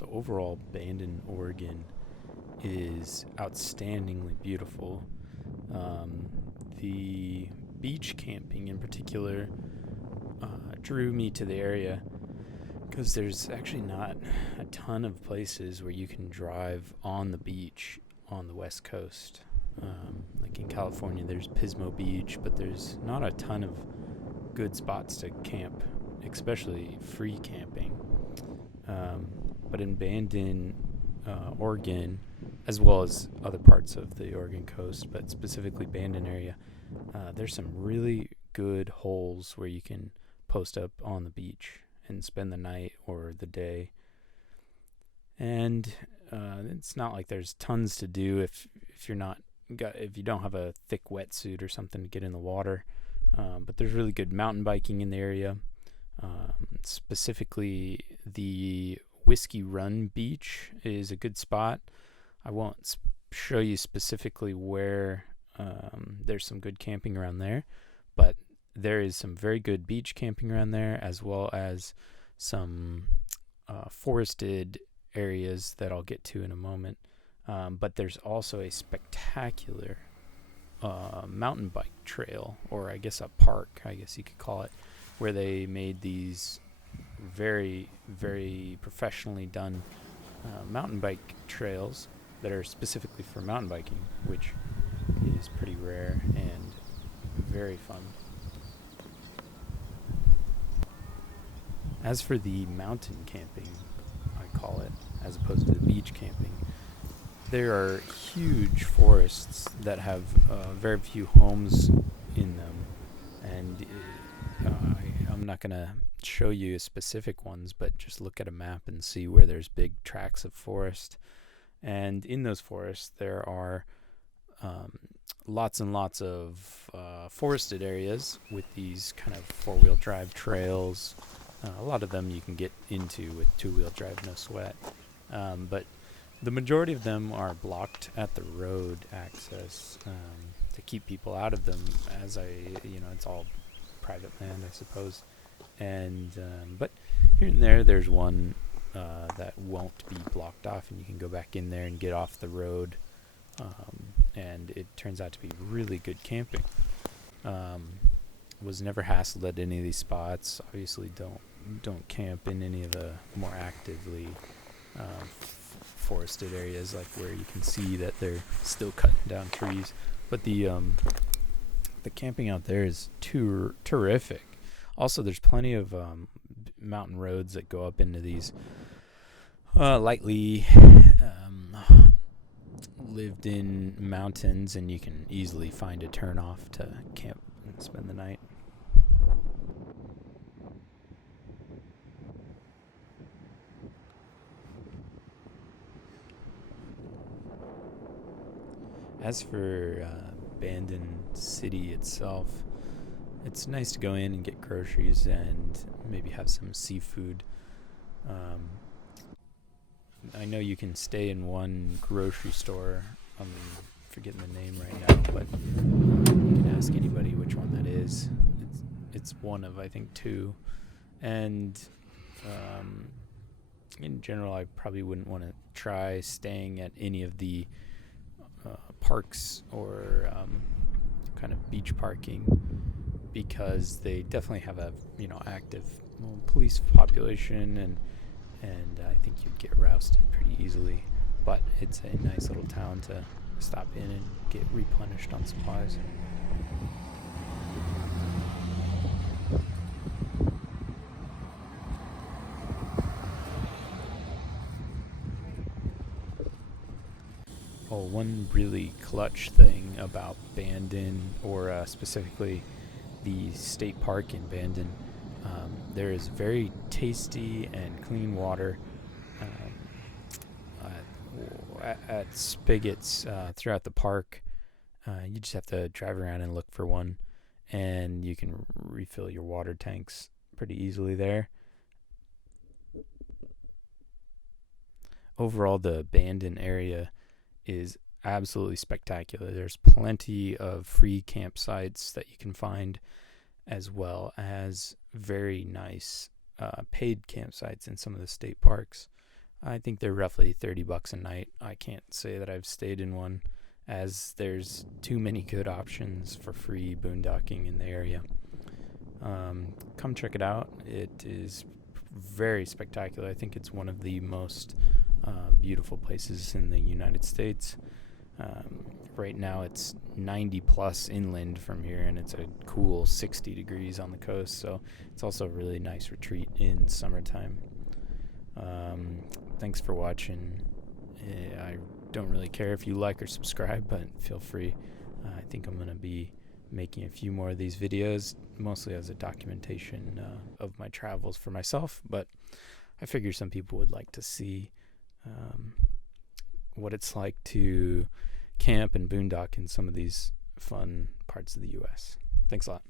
So overall, Bandon, Oregon is outstandingly beautiful. Um, the beach camping in particular drew me to the area because there's actually not a ton of places where you can drive on the beach on the West Coast. Like in California, there's Pismo Beach, but there's not a ton of good spots to camp, especially free camping. Um, but in Bandon, Oregon, as well as other parts of the Oregon coast, but specifically Bandon area, there's some really good holes where you can post up on the beach and spend the night or the day. And it's not like there's tons to do if you're not if you don't have a thick wetsuit or something to get in the water. But there's really good mountain biking in the area. Specifically, the Whiskey Run Beach is a good spot. I won't show you specifically where there's some good camping around there, but there is some very good beach camping around there, as well as some forested areas that I'll get to in a moment. But there's also a spectacular mountain bike trail, or I guess a park, I guess you could call it, where they made these very, very professionally done mountain bike trails that are specifically for mountain biking, which is pretty rare and very fun. As for the mountain camping, I call it, as opposed to the beach camping, there are huge forests that have very few homes in them, and I'm not going to show you specific ones, but just look at a map and see where there's big tracts of forest. And in those forests, there are lots and lots of forested areas with these kind of four-wheel drive trails. A lot of them you can get into with two-wheel drive, no sweat. But the majority of them are blocked at the road access to keep people out of them, as it's all private land, I suppose. And but here and there's one that won't be blocked off, and you can go back in there and get off the road. And it turns out to be really good camping. Was never hassled at any of these spots. Obviously, don't camp in any of the more actively forested areas, like where you can see that they're still cutting down trees. But the camping out there is terrific. Also, there's plenty of mountain roads that go up into these lightly lived in mountains, and you can easily find a turnoff to camp and spend the night. As for Bandon City itself, it's nice to go in and get groceries and maybe have some seafood. I know you can stay in one grocery store. I'm forgetting the name right now, but you can ask anybody which one that is. It's one of, I think, two. And in general, I probably wouldn't want to try staying at any of the parks or kind of beach parking, because they definitely have a active police population, and I think you'd get rousted pretty easily. But it's a nice little town to stop in and get replenished on supplies. Oh, one really clutch thing about Bandon, or specifically the state park in Bandon, there is very tasty and clean water at spigots throughout the park. You just have to drive around and look for one, and you can refill your water tanks pretty easily there. Overall, the Bandon area is absolutely spectacular. There's plenty of free campsites that you can find, as well as very nice paid campsites in some of the state parks. I think they're roughly $30 a night. I can't say that I've stayed in one, as there's too many good options for free boondocking in the area. Come check it out. It is very spectacular. I think it's one of the most beautiful places in the United States. Right now it's 90 plus inland from here, and it's a cool 60 degrees on the coast, so it's also a really nice retreat in summertime. Thanks for watching. I don't really care if you like or subscribe, but feel free. I think I'm going to be making a few more of these videos, mostly as a documentation of my travels for myself, but I figure some people would like to see what it's like to camp and boondock in some of these fun parts of the U.S. Thanks a lot.